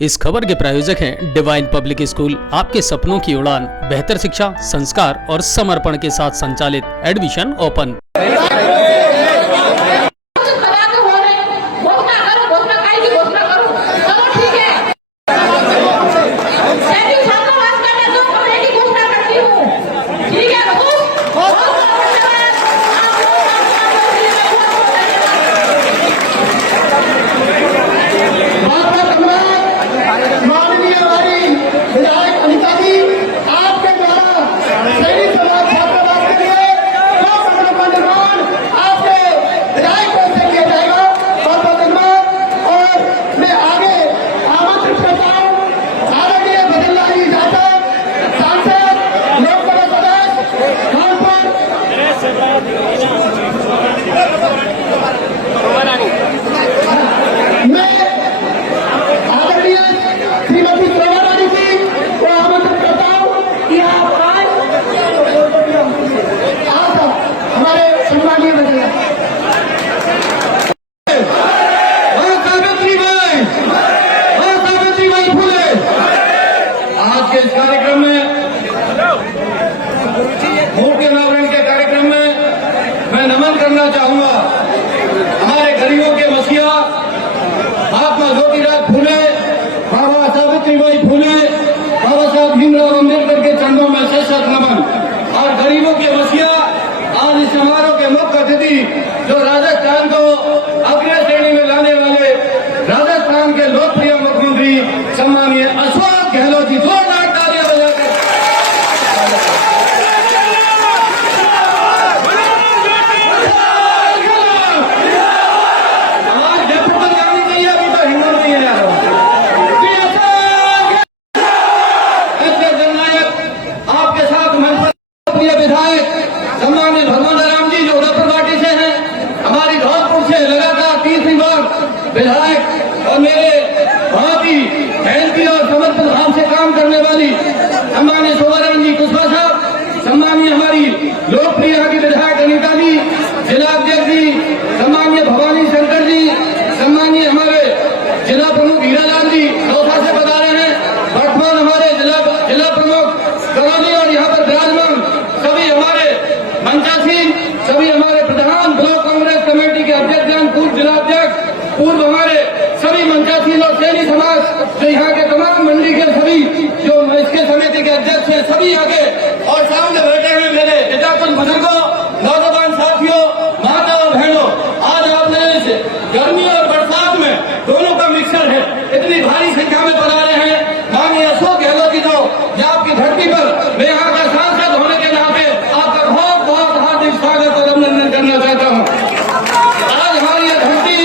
इस खबर के प्रायोजक हैं डिवाइन पब्लिक स्कूल, आपके सपनों की उड़ान, बेहतर शिक्षा, संस्कार और समर्पण के साथ संचालित। Admission open. इस कार्यक्रम में मूर्ति अनावरण के कार्यक्रम में मैं नमन करना चाहूंगा हमारे गरीबों के मसीहा महात्मा ज्योतिराव फूले, बाबा सावित्रीबाई फूले, बाबा साहब भीमराव अम्बेडकर के चरणों में शत नमन। और गरीबों के मसीहा आज इस समारोह के मुख्य अतिथि जो राजस्थान को अग्रणी श्रेणी में लाने वाले राजस्थान के लोकप्रिय मुख्यमंत्री सम्मानीय अशोक गहलोत जी, जोरदार तालियां बजाकर आज डेपुटी जानी चाहिए, अभी तो हिंदू नहीं है यार। जननायक आपके साथ प्रिय विधायक सम्मानीय भगवान राम जी जो उदयपुर पार्टी से हैं, हमारी धौलपुर से लगातार तीसरी बार विधायक और मेरे बहुत ही मेहनती और समर्पित भाव से काम करने वाली सम्मानीय शोभाराम जी कुशवाहा साहब, सम्मानीय हमारी लोकप्रिय यहाँ की विधायक अनीता जी, जिला अध्यक्ष जी सम्मानीय भवानी शंकर जी, सम्मानीय हमारे जिला प्रमुख हीरालाल जी दौसा से बता रहे हैं, वर्तमान हमारे जिला प्रमुख करौली और यहाँ पर विराजमान सभी हमारे मंचासीन, सभी हमारे प्रधान ब्लॉक कांग्रेस कमेटी के अध्यक्ष, पूर्व जिला अध्यक्ष, पूर्व हमारे सभी मंचासीन और सैनी समाज जो यहाँ के तमाम मंडी के सभी जो इसके समिति के अध्यक्ष हैं, सभी आगे और सामने बैठे हैं मेरे पितापुर बुजुर्गों, नौजवान साथियों, माता और बहनों, आज आपने इस गर्मी और बरसात में दोनों का मिक्सर है, इतनी भारी संख्या में पधा रहे हैं। माननीय अशोक गहलोत जी जो आपकी धरती पर मैं यहाँ का सांसद होने के नाते आपका बहुत बहुत हार्दिक स्वागत और अभिनंदन करना चाहता हूँ। आज हमारी यह धरती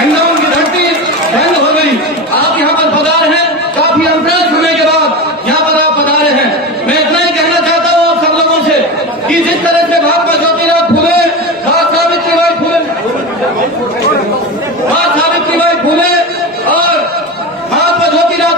हिंदुओं की धरती धन्य हो गई। आप यहाँ पर पधारे हैं, काफी अंतराल समय के बाद यहाँ पर आप पधारे हैं। मैं इतना ही कहना चाहता हूँ आप सब लोगों से कि जिस तरह से महात्मा ज्योतिराव फूले, सावित्रीबाई फूले और महात्मा ज्योतिराव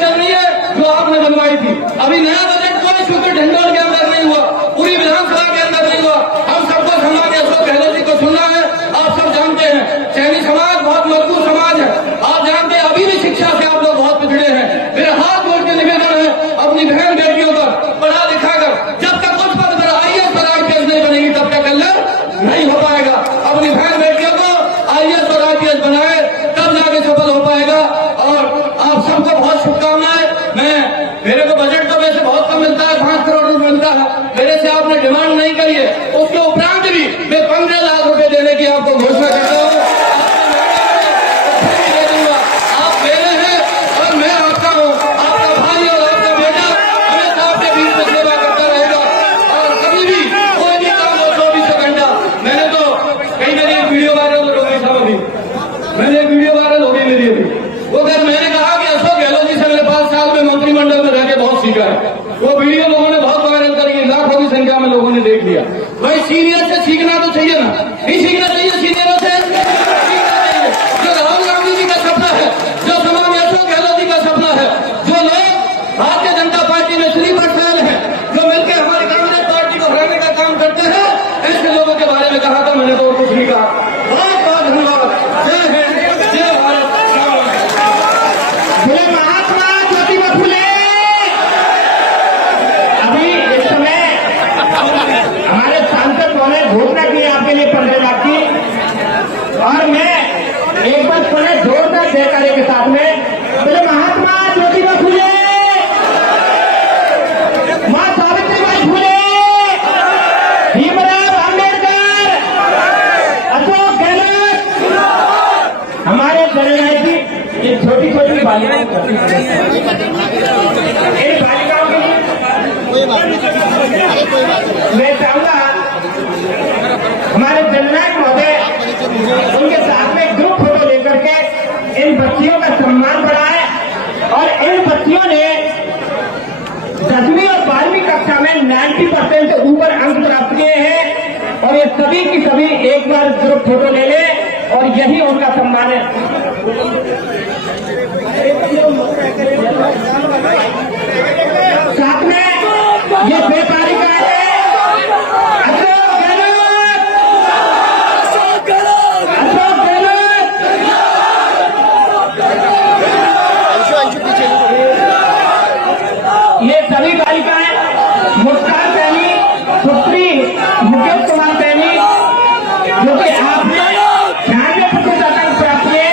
चल रही है जो आपने बनवाई थी। अभी नया बजट कोई शुक्र ढंडोर के अंदर नहीं हुआ, पूरी विधानसभा के अंदर नहीं हुआ। हम सबको सम्मान्य अशोक गहलोत जी को सुनना है। आप सब जानते हैं सैनी समाज बहुत मजबूत समाज है। आप जानते हैं अभी भी शिक्षा से आप लोग बहुत पिछड़े हैं। मेरे हाथ जोड़ के निवेदन है अपनी बहन बेटियों पर पढ़ा लिखा कर, जब तक कुछ पद पर IAS और IPS नहीं बनेगी तब तक कल्याण नहीं हो पाएगा। अपनी बहन बेटियों को IAS और IPS बनाए तब जाके सफल हो पाएगा। और आप सबको बहुत शुभकामनाएं। मेरे को बजट तो वैसे बहुत कम मिलता है, 5 करोड़ रुपए मिलता है। मेरे से आपने डिमांड नहीं करी है, उसके उपरांत भी मैं 15 लाख रुपए देने की आपको घोषणा करता हूँ। आप मेरे हैं और मैं आपका हूँ। आपका भाई और आपका बेटा हमेशा आपके बीच में सेवा करता रहेगा। और कभी भी कोई भी काम हो 24 घंटा। मैंने तो कई मेरी एक वीडियो वायरल हो गई था, अभी मैंने एक वीडियो वायरल हो गई मेरी अभी। वो अगर मैंने कहा कि अशोक गहलोत जी से मैंने 5 साल में मंत्रिमंडल में रह के बहुत सीखा है। वो वीडियो लोगों ने बहुत वायरल करी, लाखों की संख्या में लोगों ने देख लिया। भाई सीनियर से सीखना तो चाहिए ना, नहीं सीखना चाहिए सीनियरों से सीखना चाहिए। जो राहुल गांधी जी का सपना है, जो सम्मान्य अशोक गहलोत जी का सपना है, जो लोग भारतीय जनता पार्टी में स्लीपर सेल है, जो मिलकर हमारी कांग्रेस पार्टी को हराने का काम करते हैं, ऐसे लोगों के बारे में कहा था मैंने, तो और कुछ नहीं कहा। बहुत बहुत धन्यवाद। जय हिंद, जय भारत। बोले महात्मा ज्योतिबा फुले। अभी इस समय हमारे सांसद ने घोषणा की आपके लिए 15 लाख की, और मैं एक बार थोड़े जोरदार जयकारे के साथ में बोले महात्मा ज्योतिबा फुले, मां सावित्रीबाई फुले, भीमराव अम्बेडकर, अशोक गहलोत। हमारे जननायक जी ये छोटी छोटी बालिकाओं मैं चाहूंगा हमारे जननायक महोदय उनके साथ में ग्रुप फोटो लेकर के इन बच्चियों का सम्मान बढ़ाए। और इन बच्चियों ने 10वीं और 12वीं कक्षा में 90% से ऊपर अंक प्राप्त किए हैं। और ये सभी की सभी एक बार ग्रुप फोटो ले ले और यही उनका सम्मान है। साथ में ये व्यापारिका है अशोक गहलोत, अशोक गहलोत। ये सभी बालिकाएं मुस्कान सैनी, सुप्री, मुकेश कुमार सैनी, जो कि आपने 96% अंक प्राप्त किए,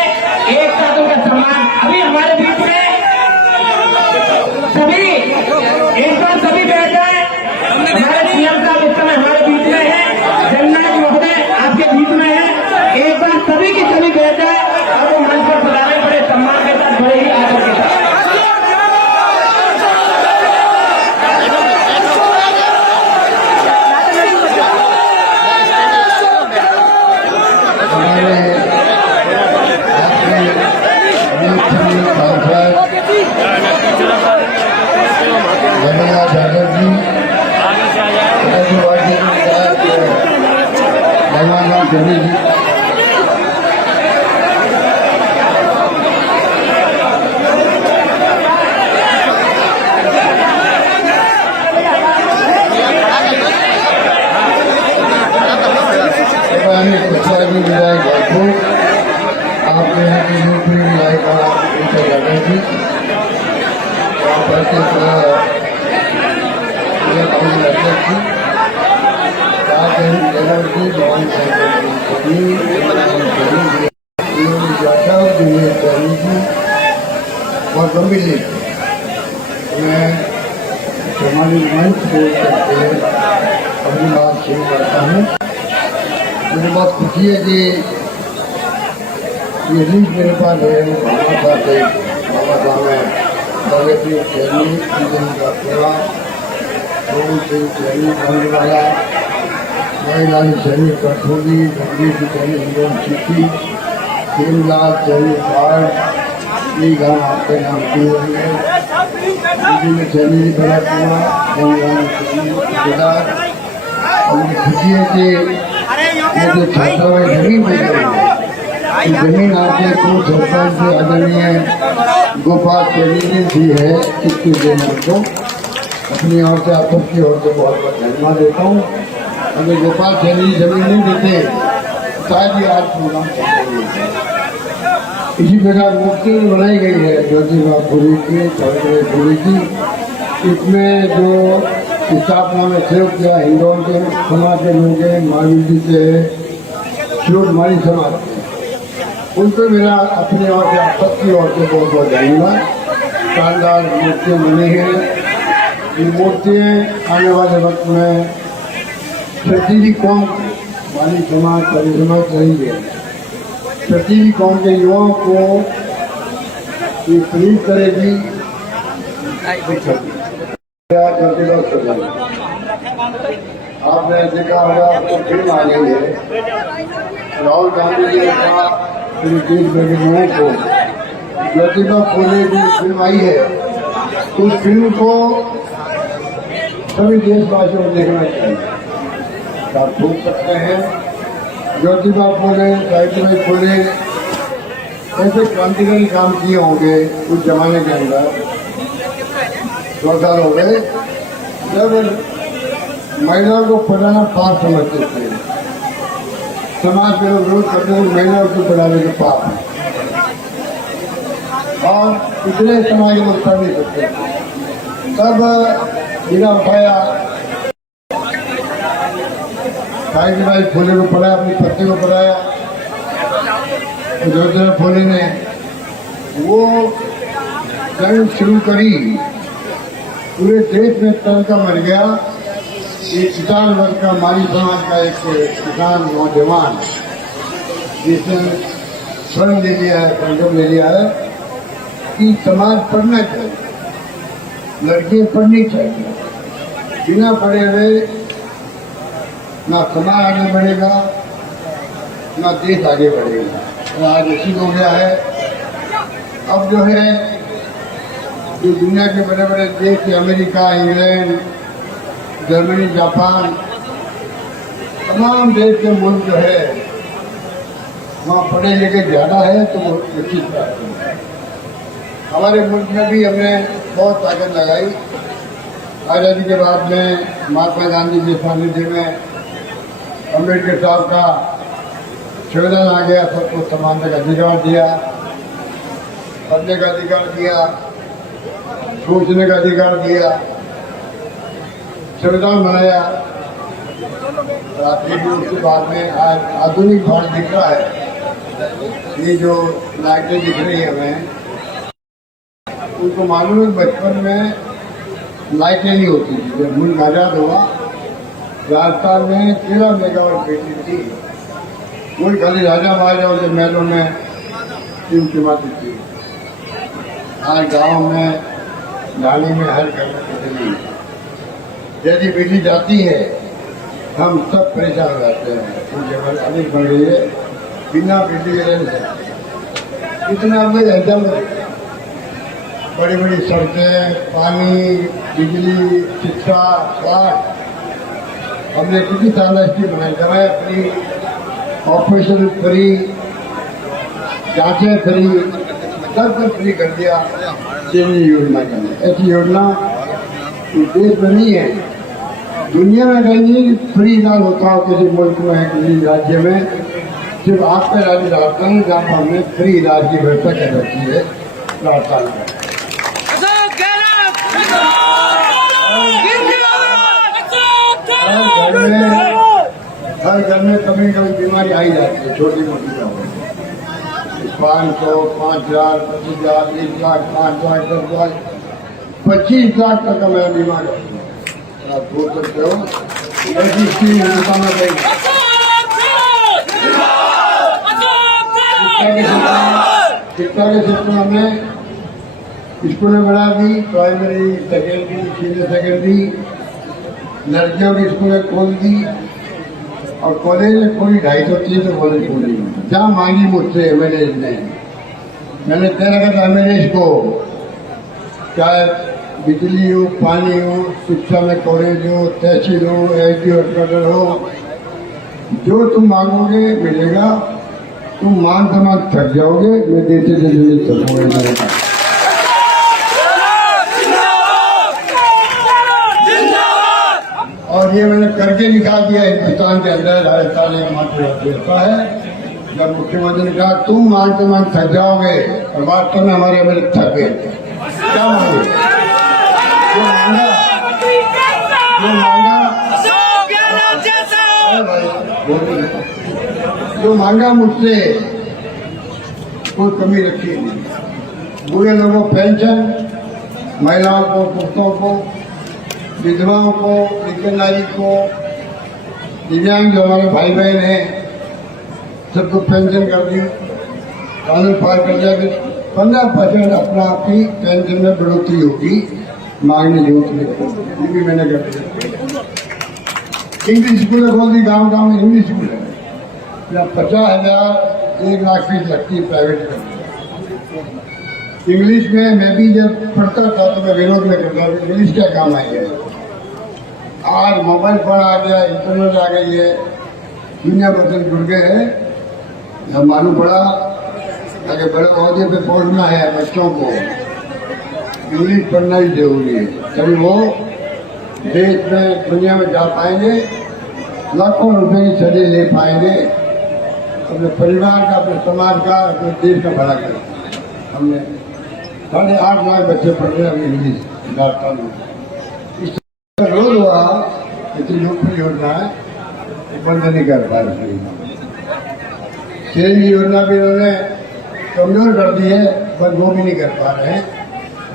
एक साथ उनका सम्मान। अभी हमारे बीच में सभी एक बार सभी बैठ जाए। हमारे सीएम साहब इस समय हमारे बीच में है, जननायक महोदय आपके बीच में है। एक बार सभी की सभी बैठ जाए और वो मंच पर बुलाने बड़े सम्मान के साथ, बड़े ही आदर के साथ। आपने यहाँ की यूपी लाइक और जी और गंभीर जी मैं हमारी मंच बोल करके अपनी बात शुरू करता हूँ। मुझे बहुत खुशी है कि ये न्यूज मेरे पास है। बाबा साहब है प्रगति सैनी का पूरा सिंह सैनी बनने वाला महिलाल सैनी कठोरी गंभीर सैनी यूनिवर्सिटी भीमलाल सैनी पार्क ये गाँव आपके नाम की हुई है। सैनी बड़ा पूरा महिलाल सैनी केदार। मुझे खुशी है कि ये जो छात्राएं जमीन मिल रही है, जमीन आपके को सरकार से आदरणीय गोपाल चैनी जी है, इसकी देने को अपनी ओर से, आप सबकी ओर से बहुत बहुत धन्यवाद देता हूँ। अगर गोपाल चैनी जमीन नहीं देते शायद ये आज प्रोग्राम इसी प्रकार मूर्ति बनाई गई है ज्योतिबा फुले की, सावित्रीबाई फुले की। इसमें जो स्थापना में सहयोग किया हिंदुओं के समाज के लोग हैं, महावीर जी से शिरोमणि समाज के, उन पर मेरा अपनी ओर से, आप सबकी ओर से बहुत बहुत धन्यवाद। शानदार मूर्तियाँ बनी हैं। इन मूर्तियाँ आने वाले वक्त में प्रति कौम वाली समाज परिसमाज रहेंगे, प्रति कौम के युवाओं को ये प्रेरित करेगी। आपने देखा होगा, आपको फिल्म आ गई है, राहुल गांधी जी का देश भर के लोगों को ज्योतिबा फुले की फिल्म आई है। उस फिल्म को सभी देशवासियों को देखना चाहिए। आप पूछ सकते हैं ज्योतिबा फुले, सावित्रीबाई फुले ऐसे क्रांतिकारी काम किए होंगे उस जमाने के अंदर। 2 साल हो गए जब महिलाओं को पढ़ाना पाप समझते थे, समाज के लोग विरोध करते थे महिलाओं को पढ़ाने के पाप है, और इतने समाज में पढ़ नहीं सकते। तब बिना उठाया सावित्रीबाई फुले को पढ़ाया, अपनी पत्नी को पढ़ाया। ज्योतिबा फुले ने वो जंग शुरू करी, पूरे देश में तड़का मर गया। एक किसान वर्ग का, माली समाज का एक किसान नौजवान जिसने स्वर्ण ले लिया है, संकल्प ले लिया है कि समाज पढ़ना चाहिए, लड़कियां पढ़नी चाहिए। बिना पढ़े हुए ना समाज आगे बढ़ेगा, ना देश आगे बढ़ेगा। और आज ऐसी हो गया है, अब जो है जो दुनिया के बड़े बड़े देश, अमेरिका, इंग्लैंड, जर्मनी, जापान, तमाम देश के मुल्क जो है वहाँ पढ़े लिखे ज़्यादा है तो वो निश्चित बात है। हमारे मुल्क में भी हमने बहुत ताकत लगाई। आज़ादी के बाद में महात्मा गांधी के सानिध्य में अम्बेडकर साहब का संविधान आ गया, सबको समानता का अधिकार दिया, पढ़ने का अधिकार दिया, सोचने का अधिकार दिया, संविधान बनाया। उसके बाद में आज आधुनिक भारत दिख रहा है। ये जो लाइटें दिख रही है हमें, उनको मालूम है बचपन में लाइटें नहीं होती थी। जब मुल्क आजाद हुआ, राजस्थान में 13 मेगावाट बिजली थी। कोई खाली राजा महाराजाओं के महलों में टिमटिमाती थी। आज गाँव में, नाली में, हर घर में बिजली। यदि बिजली जाती है हम सब परेशान हो जाते हैं, क्योंकि हमारी अधिक बढ़ गई है। बिना बिजली के रह सकते इतना हमें एकदम बड़ी बड़ी सड़कें, पानी, बिजली, शिक्षा, स्वास्थ्य, हमने कितनी शानदार स्कीम बनाई। दवाएं फ्री, ऑपरेशन फ्री, जांचें फ्री, सब कुछ फ्री कर दिया योजना के अंदर। ऐसी योजना देश में नहीं है, दुनिया में कहीं फ्री इलाज होता हो किसी मुल्क में, किसी राज्य में। सिर्फ आपके राज्य राजस्थान जहाँ पर हमने फ्री इलाज की व्यवस्था कर रखी है राजस्थान में। हर घर में कभी कभी बीमारी आई जाती है, छोटी मोटी दवाई। 500, 5,000, 25,000, 1 लाख, 5 लाख, 10 लाख, 25 लाख तक मैं बीमार होती हूँ। आप बोल सकते हो ऐसी स्कीम हिंदुस्तान में गई। शिक्षा के क्षेत्र में हमने स्कूलें बढ़ा दी, प्राइमरी, सेकेंडरी, सीनियर सेकेंडरी, लड़कियों की स्कूलें खोल दी, और कॉलेज में खोली 250-300 कॉलेज खोली। जहाँ मांगी मुझसे एमएलए ने, मैंने तय रखा था एमएलए को, चाहे बिजली हो, पानी हो, शिक्षा में कॉलेज हो, तहसील हो, एसडी हेडक्वार्टर हो, जो तुम मांगोगे मिलेगा। तुम मान सम्मान थक जाओगे, मैं देते सकूंगा। और ये मैंने करके निकाल दिया हिंदुस्तान के अंदर। राजस्थान एकमात्र राज्य ऐसा है जब मुख्यमंत्री ने कहा तुम मानते मान थक जाओगे और वास्तव में हमारे मेरे थक गए। क्या मांगे? जो मांगा मुझसे कोई कमी रखी नहीं। बुरे लोगों को पेंशन, महिलाओं को, पुरुषों को, विधवाओं को, नारी को, दिव्यांग जो हमारे भाई बहन हैं सबको पेंशन कर दी। कानून पार कर दिया कि 15% अपना आपकी पेंशन में बढ़ोतरी होगी, मांगने जरूरत नहीं। ये भी मैंने कर दिया। इंग्लिश स्कूल खोल दी, गाँव गाँव में इंग्लिश स्कूल है। 50,000 1 लाख फीस लगती है प्राइवेट में। इंग्लिश में मैं भी जब पढ़ता था तो मैं विरोध में करता था, इंग्लिश क्या काम आई है। आज मोबाइल फोन आ गया, इंटरनेट आ गई है, दुनिया बदल जुड़ गए हैं। जब मालूम पड़ा अगर बड़े पौधे पे पढ़ना है बच्चों को, इंग्लिश पढ़ना ही जरूरी है, तभी वो देश में दुनिया में जा पाएंगे, लाखों रुपए की छड़ी ले पाएंगे, अपने परिवार का, अपने समाज का, अपने देश का भला करेंगे। हमने 8.5 लाख बच्चे पढ़ रहे हैं इंग्लिश राजस्थान में। इस रोज हुआ इतनी लोकप्रिय योजना है, बंद नहीं कर पा रहे। ट्रेन योजना भी उन्होंने कमजोर कर दी है, बंद वो भी नहीं कर पा रहे हैं।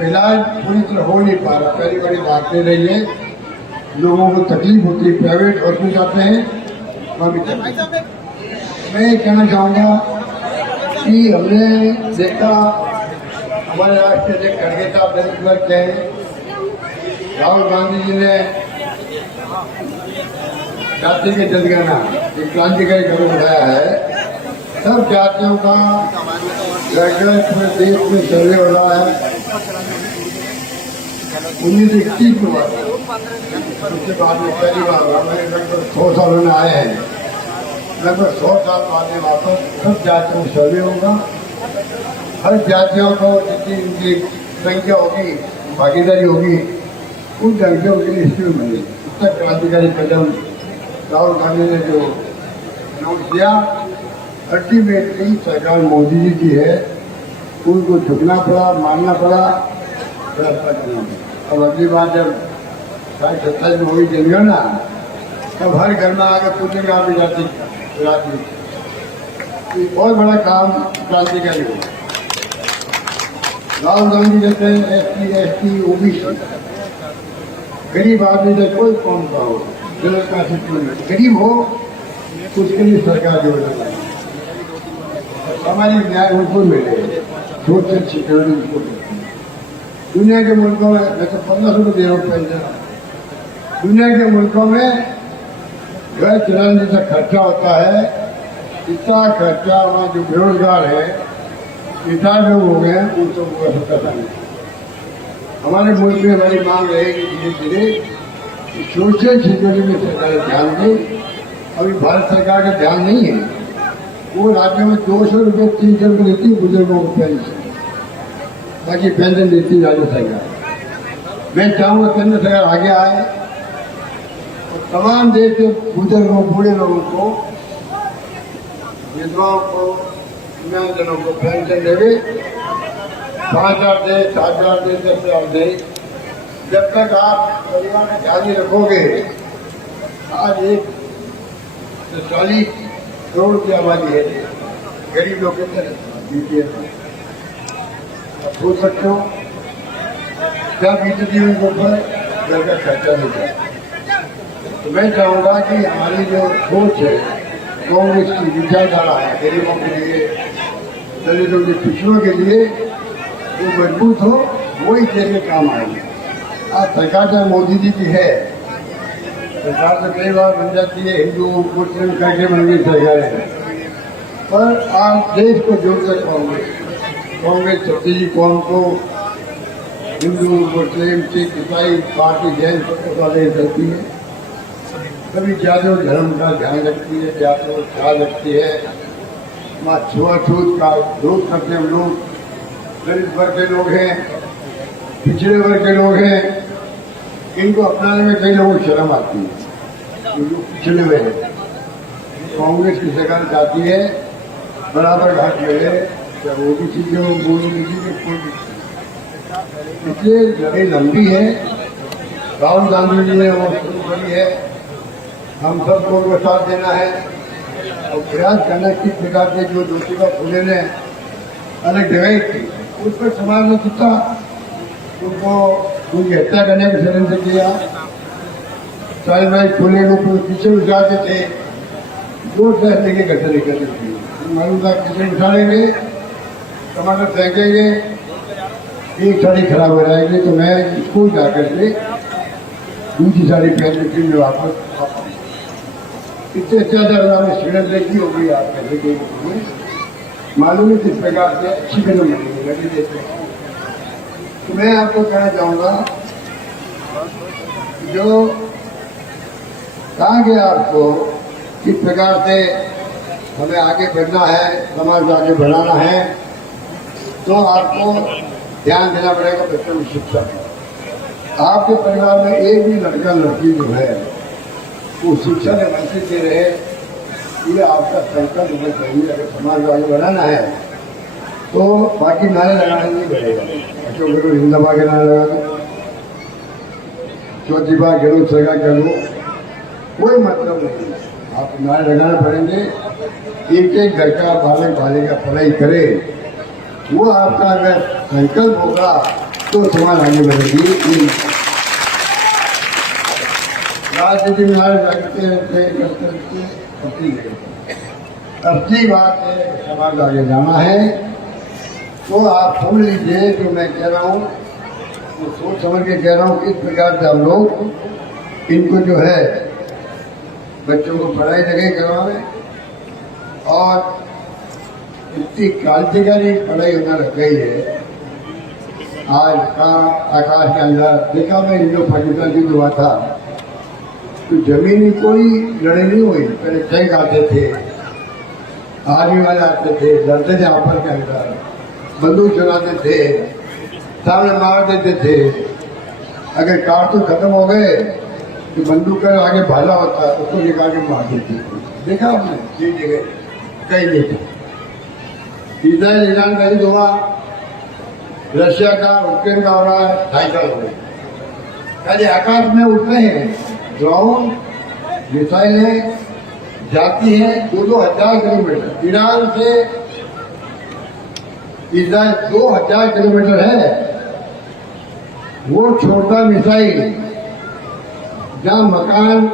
इलाज पूरी तरह हो नहीं पा रहा। पहली बड़ी बात नहीं रही है, लोगों को तकलीफ होती है, प्राइवेट हॉस्पिटल जाते हैं वहाँ भी तकलीफ। मैं ये कहना चाहूँगा कि हमने देखा हमारे राष्ट्रीय अध्यक्ष खड़गे साहब दलित के राहुल गांधी जी ने जाति के जनगणना एक क्रांतिकारी कदम उठाया है। सब जातियों का पूरे देश में सर्वे हो रहा है। 1921 में हुआ, उसके बाद में पहली बार हमारे लगभग 100 सालों में आए हैं। लगभग 100 साल बाद में वापस सब जातियों का सर्वे होगा। हर जातियों को जितनी उनकी संख्या होगी, भागीदारी होगी, उन संख्या के लिए हिस्ट्री मिलेगी। इतना क्रांतिकारी कदम राहुल गांधी ने जो अनाउंस किया, अल्टीमेटली सरकार मोदी जी की है, उनको झुकना पड़ा, मानना पड़ा, फैसला करना पड़ा। अब अगली बार जब 27 में होगी जनगणना, तब हर घर में आकर पूछेंगे आप राजनीति। बहुत बड़ा काम क्रांतिकारी होगा। राहुल गांधी कहते हैं SC, ST, OBC, गरीब आदमी से कोई कौन का हो, गरीब हो उसके लिए सरकार योजना, सामाजिक न्याय उनको मिले, सोशल सिक्योरिटी उनको मिले। दुनिया के मुल्कों में मैं तो 1500 रुपये दे रहा हूँ पेंशन। दुनिया के मुल्कों में घर चलाने जैसा खर्चा होता है, इतना खर्चा वहाँ जो बेरोजगार है, इतना लोग हो गए हैं, उनको पैसा नहीं। हमारे मुल्क में हमारी मांग रहेगी धीरे धीरे सोशल सिक्योरिटी में सरकार ध्यान दे। अभी भारत सरकार का ध्यान नहीं है। वो राज्यों में 200 रुपये 300 रुपये देती है बुजुर्गों को पेंशन, बाकी पेंशन देती है राज्य सरकार। मैं चाहूँगा केंद्र सरकार आगे आए और तमाम देश के बुजुर्गों, बूढ़े लोगों को, विधवाओं को, दिव्यांगजनों को पेंशन देवे। 5,000 दे, 7,000 दे, 10,000 दे। जब तक आप परिवार में ध्यान नहीं रखोगे, आज 40 करोड़ की आबादी है, गरीब लोग कितने बीते। आप सोच सकते हो क्या बीतती उनके ऊपर, घर का खर्चा नहीं जाए। तो मैं चाहूँगा कि हमारी जो सोच है, कांग्रेस की विचारधारा है, गरीबों के लिए, दलितों के, पिछड़ों के लिए, वो मजबूत हो, वही देश में काम आएगी। आज सरकार चाहे मोदी जी की है, सरकार तो कई बार बन जाती है, हिंदू मुस्लिम करके बन गई सरकारें, पर आज देश को जोड़कर कांग्रेस छत्तीस कौम को हिंदू, मुस्लिम, सिख, ईसाई, पार्टी, जैन सबको दे सकती है। कभी जाति और धर्म का ध्यान रखती है, जाति और ख्याल रखती है। वहाँ छुआछूत का विरोध करते हैं लोग। दलित वर्ग के लोग हैं, पिछड़े वर्ग के लोग हैं, इनको अपनाने में कई लोगों को शर्म आती है। जो पिछड़े हुए हैं। कांग्रेस की सरकार चाहती है बराबर घाट मिले, तो वो भी चीजें बोली लीजिए कोई, इसलिए लड़ाई लंबी है। राहुल गांधी जी ने वो शुरू करी है, हम सबको उनको साथ देना है और प्रयास करना किस प्रकार से जो ज्योतिबा फुले ने अलग जगह थी उस पर समाज ने कितना उनको उनकी हत्या करने का षड्यंत्र किया। साहिबाई फुले को पीछे उठाते थे, वो फैसले की घटना निकलती थी। मालूम था पीछे उठाएंगे, टमाटर फेंकेंगे, एक साड़ी खराब हो जाएगी, तो मैं स्कूल जाकर के दूसरी साड़ी पहन के फिर वापस इतने ज्यादा षड्यंत्र की होगी। आप कैसे कोई मालूम है किस प्रकार से अच्छी फिल्म बनेगी लगी देते हैं। तो मैं आपको कहना चाहूंगा, जो कहा गया आपको किस प्रकार से हमें आगे बढ़ना है, समाज आगे बढ़ाना है, तो आपको ध्यान देना पड़ेगा बच्चों की शिक्षा। आपके परिवार में एक भी लड़का लड़की जो है वो शिक्षा से वंचित दे रहे, ये आपका संकल्प होना चाहिए। अगर समाज को आगे बढ़ाना है तो बाकी नारे लगाना नहीं पड़ेगा। अशोक गहलोत जिंदाबाद के नारे लगा दो, ज्योतिबा गहलोत सरकार कर लो, कोई मतलब नहीं। आप नारे लगाना पड़ेंगे। एक एक घर का बालक बालिका पढ़ाई करे, वो आपका अगर संकल्प होगा तो समाज आगे बढ़ेगी। राजनीति में करते असली बात है, समाज आगे जाना है। तो आप समझ लीजिए जो मैं कह रहा हूँ, तो सोच समझ के कह रहा हूँ किस प्रकार से हम लोग इनको जो है बच्चों को पढ़ाई लगे करवाएं और इतनी क्रांतिकारी पढ़ाई होना लग गई है। आज का आकाश के अंदर देखा मैं इंडो पाकिस्तान युद्ध हुआ था, तो जमीनी कोई लड़ाई नहीं हुई। पहले टैंक आते थे, आर्मी वाले आते थे, लड़ते थे आपस के अंदर, बंदूक चलाते थे, सामने मार देते थे। अगर कारतूस खत्म हो गए तो बंदूक का आगे भाला होता है, उसको निकाल के मार देते थे। देखा आपने ये जगह कहीं नहीं। इजराइल ईरान का युद्ध हुआ, रशिया का यूक्रेन का हो रहा है, 2.5 साल हो गए। खाली आकाश में उठ रहे हैं, ड्रोन मिसाइलें जाती है 2,000 किलोमीटर। ईरान से इजराइल 2,000 किलोमीटर है। वो छोटा मिसाइल जहाँ मकान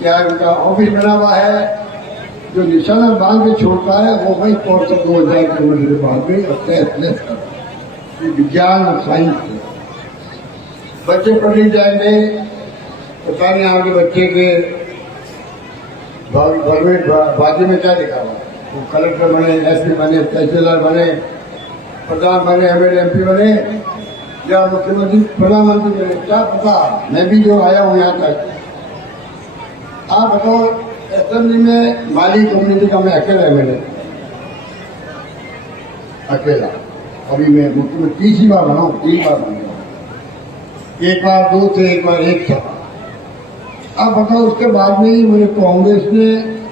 क्या उनका ऑफिस बना हुआ है, जो निशाना बांध के छोड़ता है, वो वही पहुंच 2,000 किलोमीटर के बाद में विज्ञान और साइंस बच्चे पढ़ने जाएंगे। पता नहीं आपके बच्चे के बाजी में क्या लिखा हुआ, वो कलेक्टर बने, एसपी बने, तहसीलदार बने, प्रधान बने, एमएलए एमपी बने या मुख्यमंत्री प्रधानमंत्री बने, क्या पता। मैं भी जो आया हूँ यहाँ तक, आप बताओ असेंबली में माली कम्युनिटी का मैं अकेला एमएलए, अकेला। अभी मैं मुख्यमंत्री तीसरी बार बना हूँ, 3 बार बना, एक बार 2 थे, एक बार 1 था। अब बताओ उसके बाद में ही मुझे कांग्रेस ने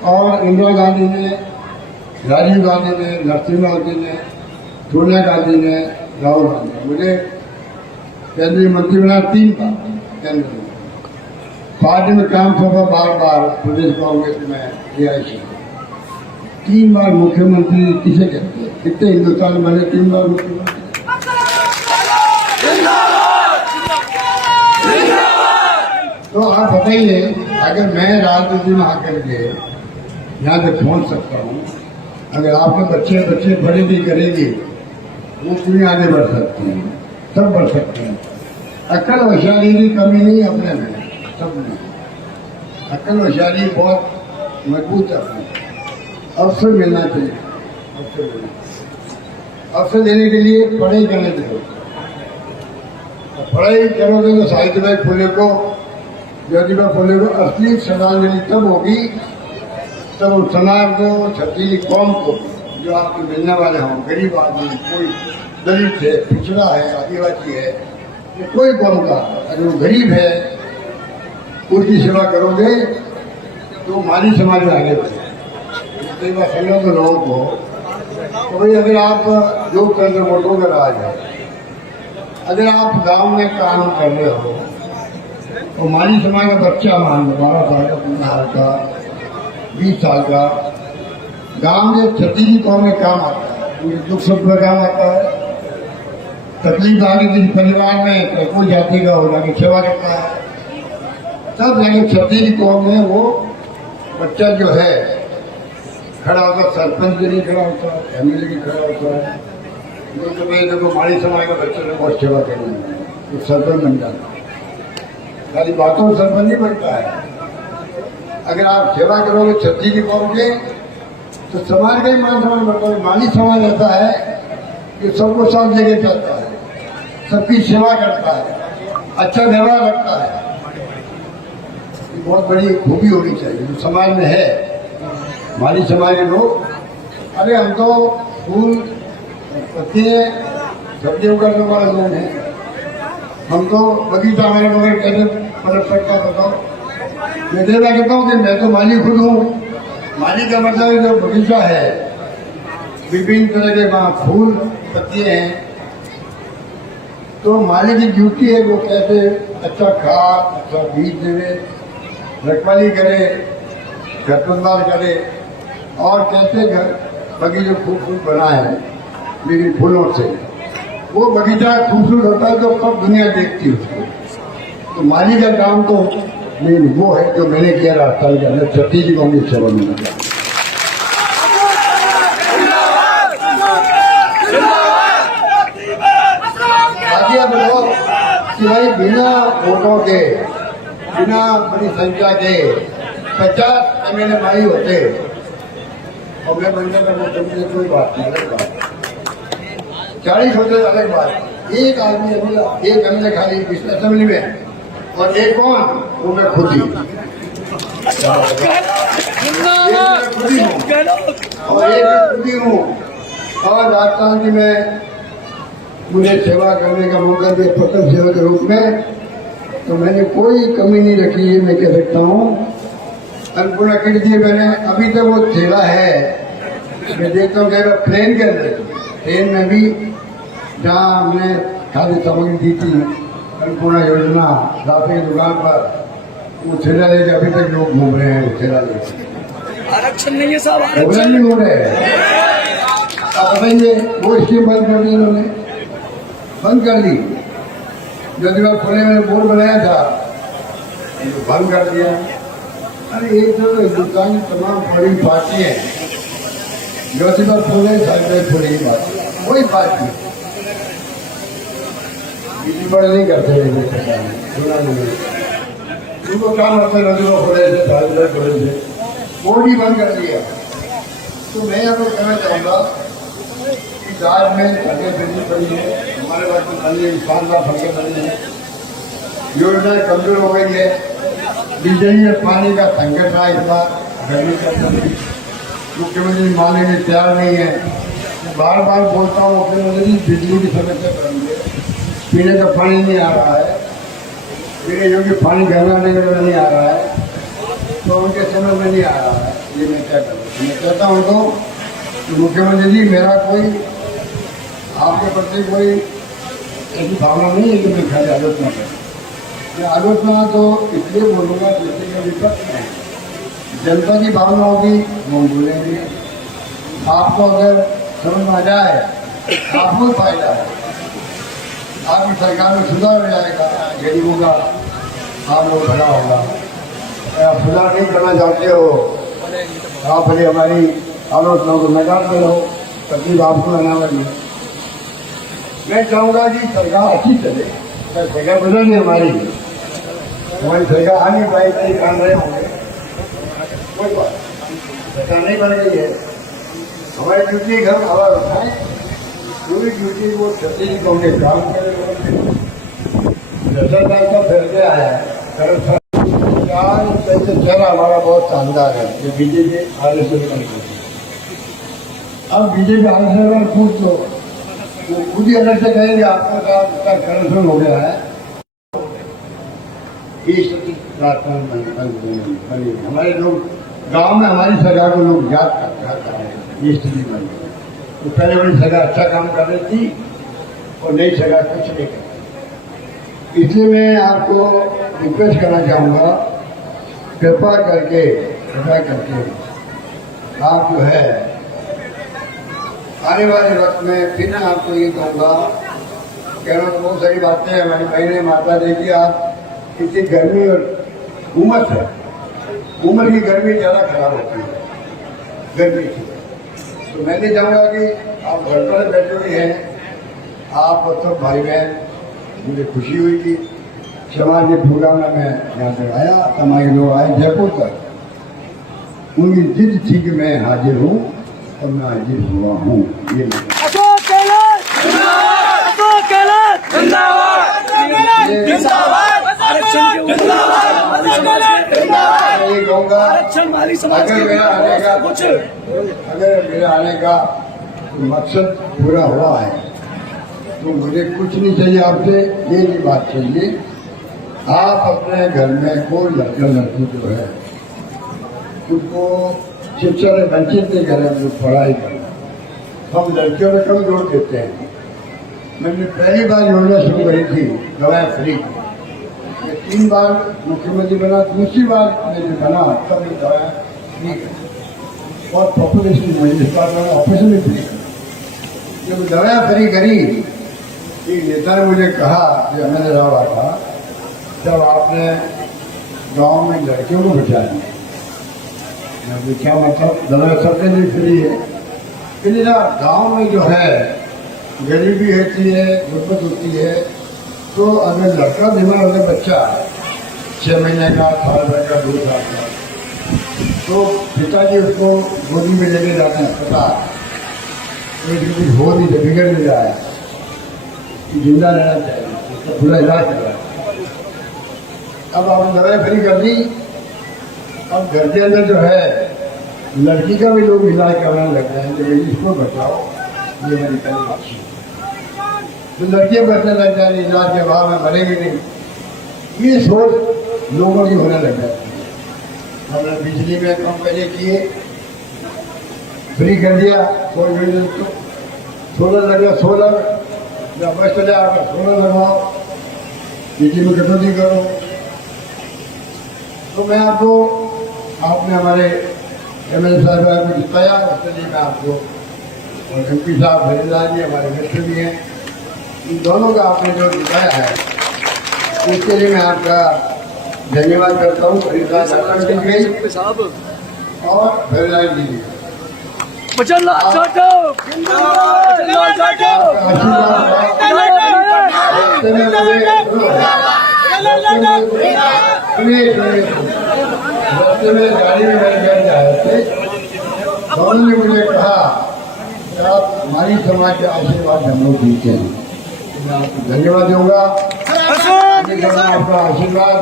और इंदिरा गांधी ने, राजीव गांधी ने, नरसिम्हा गांधी ने, सोनिया गांधी ने, राहुल गांधी ने मुझे केंद्रीय मंत्री बना 3 बार। केंद्र में पार्टी में काम सौंपा बार प्रदेश कांग्रेस में किया। 3 बार मुख्यमंत्री किसे कहते हैं? कितने हिंदुस्तान बने 3 बार मुख्यमंत्री? तो आप बताइए, अगर मैं राजनीति में आकर के यहाँ तक पहुँच सकता हूँ, अगर आपके बच्चे बड़े भी करेंगे, वो क्यों आगे बढ़ सकते हैं? सब बढ़ सकते हैं। अक्ल होशियारी की कमी नहीं अपने में, सब में अक्ल होशियारी बहुत मजबूत है। अवसर मिलना चाहिए, अवसर देने के लिए पढ़ाई करने चाहिए। पढ़ाई करोगे तो साहित्यबाई फुले को, ज्योतिबा फुले को असली श्रद्धांजलि तब होगी तब उस समाज को, छत्तीली कौम को, जो आपको मिलने वाले हों, गरीब आदमी, कोई दलित है, पिछड़ा है, आदिवासी है, कोई कौम का, अगर वो गरीब है, उसकी सेवा करोगे तो माली समाज में आगे बढ़े। कई बार समझो तो लोगों को तो भाई अगर आप जो केंद्र वोटों का राज है, अगर आप गांव में काम कर रहे हो तो माली समाज का बच्चा मान लो 12 साल का, 15 साल का, 20 साल का, गांव में क्षति की कौम में काम आता है, उनके दुख सुख में काम आता है, तकलीफ आ गई किसी परिवार में कोई जाति का हो जाके सेवा करता है, तब जाके क्षति की कौम में वो बच्चा जो है खड़ा होता, सरपंच के लिए खड़ा होता है, एमएलए की खड़ा होता है। तो भाई देखो माली समाज का बच्चे ने बहुत सेवा करी तो सरपंच बन जाता है। खाली बातों में सरपंच नहीं बनता है। अगर आप सेवा करोगे क्षति की कौम के तो समाज का ही मान सम्मान बढ़ता है। माली समाज ऐसा है कि सबको साथ लेके चलता है, सबकी सेवा करता है, अच्छा व्यवहार रखता है। बहुत बड़ी खूबी होनी चाहिए जो समाज में है। माली समाज के लोग, अरे हम तो फूल पत्ते सब्जियों का जो बड़ा लोग हैं, हम तो बगीचा मेरे बगैर कैसे पलट सकता बताओ। मैं देना कहता हूँ कि मैं तो माली खुद हूँ। माली का मतलब है जो बगीचा है, विभिन्न तरह के वहाँ फूल पत्ते हैं, तो माली की ड्यूटी है वो कैसे अच्छा खाद, अच्छा बीज देवे, रखवाली करे, खरपतवार करे और कैसे घर बगीचे खूबसूरत बनाए लेकिन फूलों से। वो बगीचा खूबसूरत होता है तो सब दुनिया देखती है उसको। तो माली का काम तो नहीं, वो है जो मैंने किया राजस्थान के अंदर 36 गाँव में सेवा में लगा। आगे अब लोग कि भाई बिना वोटों के, बिना बड़ी संख्या के 50 एमएलए भाई होते और मैं बनने का मुख्यमंत्री, कोई बात नहीं, अलग बात। 40 होते अलग बात। एक आदमी एक एमएलए खाली असेंबली में और एक कौन, वो मैं खुद ही और एक खुद ही हूँ। और राजस्थान की मैं मुझे सेवा करने का मौका दिया प्रथम सेवा के रूप में, तो मैंने कोई कमी नहीं रखी है। मैं कह सकता हूँ अन्नपूर्णा किट दिए मैंने, अभी तक वो ठेला है। मैं देखता हूँ कह ट्रेन के अंदर, ट्रेन में भी जहाँ हमने खाद्य सामग्री दी थी अन्नपूर्णा योजना, राशन की दुकान पर वो ठेला लेके अभी तक लोग घूम रहे हैं। ठेला लेके आरक्षण नहीं है साहब, आरक्षण नहीं हो रहे हैं। आप बताइए वो स्कीम बंद कर दी इन्होंने, बंद कर दी। जदीबाग पुणे में बोर्ड बनाया था, बंद कर दिया। अरे एक तो हिंदुस्तान की तमाम बड़ी पार्टी है, ज्योतिबा फूले सावित्रीबाई फूले की बात, कोई बात नहीं। बीजेपी बड़े नहीं करते सुना नहीं, उनको क्या मतलब ज्योतिबा फूले से सावित्रीबाई फूले से, बोर्ड ही बंद कर दिया। तो मैं आपको कहना चाहूँगा कि आज में सड़कें बिजली पड़ी है, हमारे पास तो नली शानदार सड़कें बनी है, योजनाएं कमजोर हो गई है, बिजली में पानी का संकट रहा इस बार गर्मी का। मुख्यमंत्री मानने में तैयार नहीं है। बार बार बोलता हूँ मुख्यमंत्री बिजली की समस्या बढ़ रही है, पीने का पानी नहीं आ रहा है, पीने योग्य पानी गंगा नगर में नहीं आ रहा है, तो उनके समय में नहीं आ रहा है। ये मैं क्या करूँ, मैं कहता हूँ तो मुख्यमंत्री जी मेरा कोई आपके प्रति कोई ऐसी भावना नहीं है कि मैं खाली आलोचना करूँ। मैं आलोचना तो इसलिए बोलूँगा जिससे कि विपक्ष में जनता की भावना होगी वो बोलेंगे। आपको अगर समझ में आ जाए आपको फायदा है, आपकी सरकार में सुधार हो जाएगा, गरीबों का आप लोग खड़ा होगा। आप सुधार नहीं करना चाहते हो, आप भले हमारी आलोचना को नकारते रहो, तकलीफ आपको आने वाली है। मैं चाहूँगा कि सरकार अच्छी चले, सरकार बदल नहीं हमारी सरकार आने पाए कई काम रहे होंगे, कोई बात सरकार नहीं बन गई है। हमारी ड्यूटी घर हवा रखाएं, पूरी ड्यूटी वो छत्तीस को हमने काम करे। भ्रष्टाचार का फैल गया है, चेहरा हमारा बहुत शानदार है, जो बीजेपी आगे से अब बीजेपी आगे से पूछ लो, वो खुद ही अलग से कहेंगे आपका काम करप्शन हो गया है। इष्ट की प्रार्थना बनी। हमारे लोग गांव में हमारी सरकार को लोग याद करते हैं इष्ट जी बन गई। तो पहले वाली सरकार अच्छा काम कर रही थी और नई सरकार कुछ नहीं कर रही। इसलिए मैं आपको रिक्वेस्ट करना चाहूँगा, कृपा करके आप जो है आने वाले वक्त में फिर मैं आपको ये कहूँगा, कहना तो बहुत सारी बातें हैं। हमारी बहनें माता देखिए, आप इतनी गर्मी और उमस है, उम्र की गर्मी ज़्यादा खराब होती है गर्मी से। तो मैं नहीं चाहूँगा कि आप घर पर बैठे हुए हैं, आप और सब भाई बहन, मुझे खुशी हुई कि समाज के प्रोग्राम में मैं यहाँ तक आया, समाज लोग आए जयपुर तक। उनकी जिद थी कि मैं हाजिर हूँ और मैं हाजिर हुआ हूँ। ये ये कहूँगा, अगर मेरा आने का मकसद पूरा हुआ है तो मुझे कुछ नहीं चाहिए आपसे, ये नहीं बात चाहिए। आप अपने घर में कोई लड़का लड़की जो है उनको शिक्षा से वंचित नहीं करें, उनको पढ़ाई करें। हम लड़कियों में कम जोर देते हैं। मैंने पहली बार योजना शुरू करी थी दवाएं फ्री, मैं 3 बार मुख्यमंत्री बना, दूसरी बार मैंने बना तब मैं दवाएं फ्री करी और पॉपुलेशन में इस बार मैंने ऑपरेशन भी फ्री करा। जब दवाएं फ्री करी, एक नेता ने मुझे कहा, जो मैंने रहा था, जब आपने गांव में लड़कियों को बचाया, मैं क्या मतलब दवाएं सबके लिए फ्री है। लेकिन गांव में जो है गरीबी होती है, गुर्बत होती है, तो अगर लड़का बीमार होने बच्चा 6 महीने का, 18 भर का, 2 साल का, तो पिताजी उसको गोदी में लेके जाते हैं अस्पताल, तो कुछ हो नहीं तो बिगड़ नहीं रहा है, जिंदा रहना चाहिए, उसका पूरा इलाज कर रहा है। अब आपने दवाई फ्री कर दी, अब घर के अंदर जो है लड़की का भी लोग इलाज कराने लग गए हैं कि भाई इसको बचाओ, ये मेरी पहली बात है। तो लड़कियां बचने लग जाए, इलाज के अभाव में मरेंगे नहीं, ये सोच लोगों की होने लग जाती है। हमने बिजली में कम पैसे किए, फ्री कर दिया, कोई भी तो सोलर लगा, सोलर या बस चले आपका सोलर लगाओ, बिजली में कटौती करो। तो मैं आपको, आपने हमारे MLA साहब को जिताया, उसके लिए मैं आपको, और MP साहब हरिलाल जी हमारे मित्र भी हैं, इन दोनों का आपने जो जिताया है उसके लिए मैं आपका धन्यवाद करता हूँ। हरिलाल साहब और हरिलाल जी रास्ते में गाड़ी में बैठ जाए थे, दोनों ने मुझे कहा कि आप हमारी समाज के आशीर्वाद हम लोग जीते हैं। मैं आपको धन्यवाद दूंगा, आपका आशीर्वाद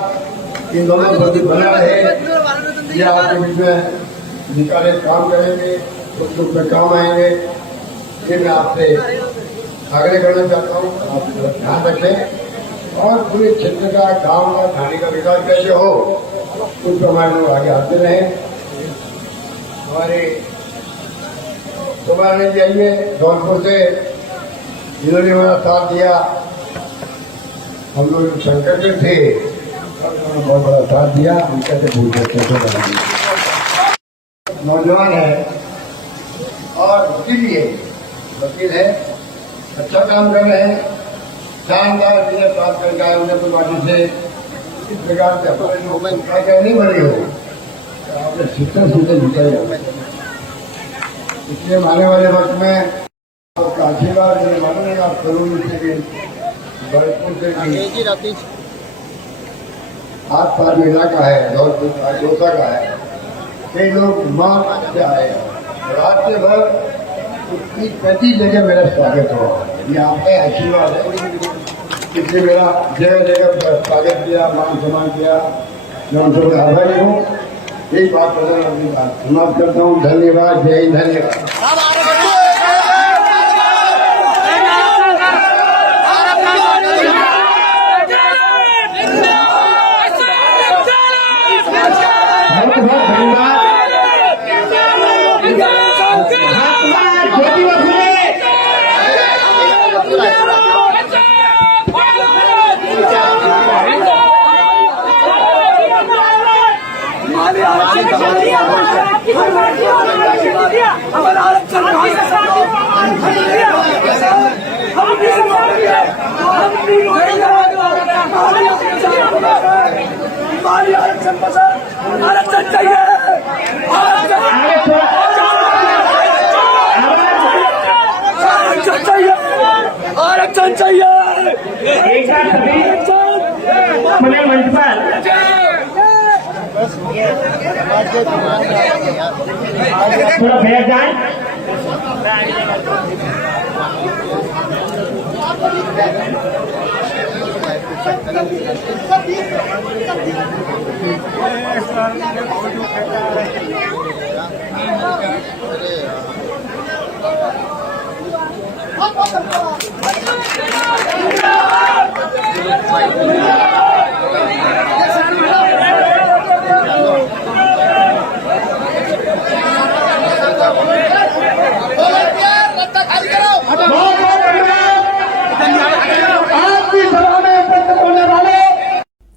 इन दोनों प्रति बना रहे, ये आपके बीच में निकाले काम करेंगे, कुछ लोग में काम आएंगे। ये मैं आपसे आग्रह करना चाहता हूँ, आप ध्यान रखें और पूरे क्षेत्र का, गांव का, थाने का विकास कैसे हो उस पर हमारे लोग आगे आते रहे। हमारे कुमार जी आइए जौनपुर से, जिन्होंने हमारा साथ दिया। हम लोग संकट में थे, उन्होंने बहुत बड़ा साथ दिया। हम कैसे भूल सकते हैं, नौजवान है और उसके लिए वकील है, अच्छा काम कर रहे हैं, शानदार विजय प्राप्त करके आए। उन्हें तो पार्टी से इस प्रकार से अपने नहीं बनी हो, आपने शिक्षण सीधे जुटाई हो। इसलिए आने वाले वक्त में आपका आशीर्वाद मुझे मालूम है, आप करोड़ से भी भरतपुर से भी आस पास में इलाका है, धौलपुर का, डोसा का है, कई लोग मां से आए हैं। रात के भर 30-35 जगह मेरा स्वागत हो, ये आपका आशीर्वाद है। इसलिए मेरा जगह जगह स्वागत किया, मान सम्मान किया, मैं उन सबका आभारी हूँ। यही बात प्रधानमंत्री का समाप्त करता हूँ। धन्यवाद, जय हिंद, धन्यवाद। आरक्षण चाहिए, आरक्षण चाहिए, आरक्षण चाहिए। एक साथ सभी अपने मंच पर थोड़ा बैठ जाए।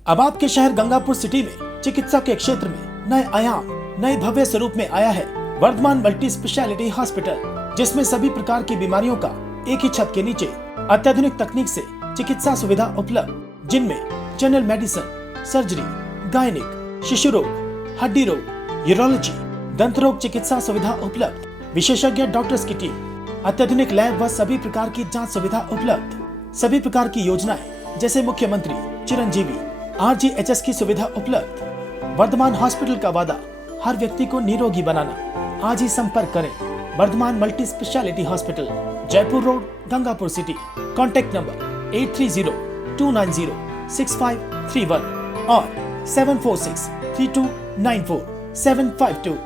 अब आपके शहर गंगापुर सिटी में चिकित्सा के क्षेत्र में नए आयाम, नए भव्य स्वरूप में आया है वर्धमान मल्टी स्पेशलिटी हॉस्पिटल, जिसमें सभी प्रकार की बीमारियों का एक ही छत के नीचे अत्याधुनिक तकनीक से चिकित्सा सुविधा उपलब्ध, जिनमें जनरल मेडिसिन, सर्जरी, गायनिक, शिशु रोग, हड्डी रोग, यूरोलॉजी, दंत रोग चिकित्सा सुविधा उपलब्ध, विशेषज्ञ डॉक्टर्स की टीम, अत्याधुनिक लैब व सभी प्रकार की जांच सुविधा उपलब्ध, सभी प्रकार की योजनाएं जैसे मुख्यमंत्री चिरंजीवी RGHS की सुविधा उपलब्ध। वर्धमान हॉस्पिटल का वादा हर व्यक्ति को निरोगी बनाना। आज ही संपर्क करें Vardhman multi speciality hospital, Jaipur road, Gangapur city. Contact number 8302906531 और 7463294752।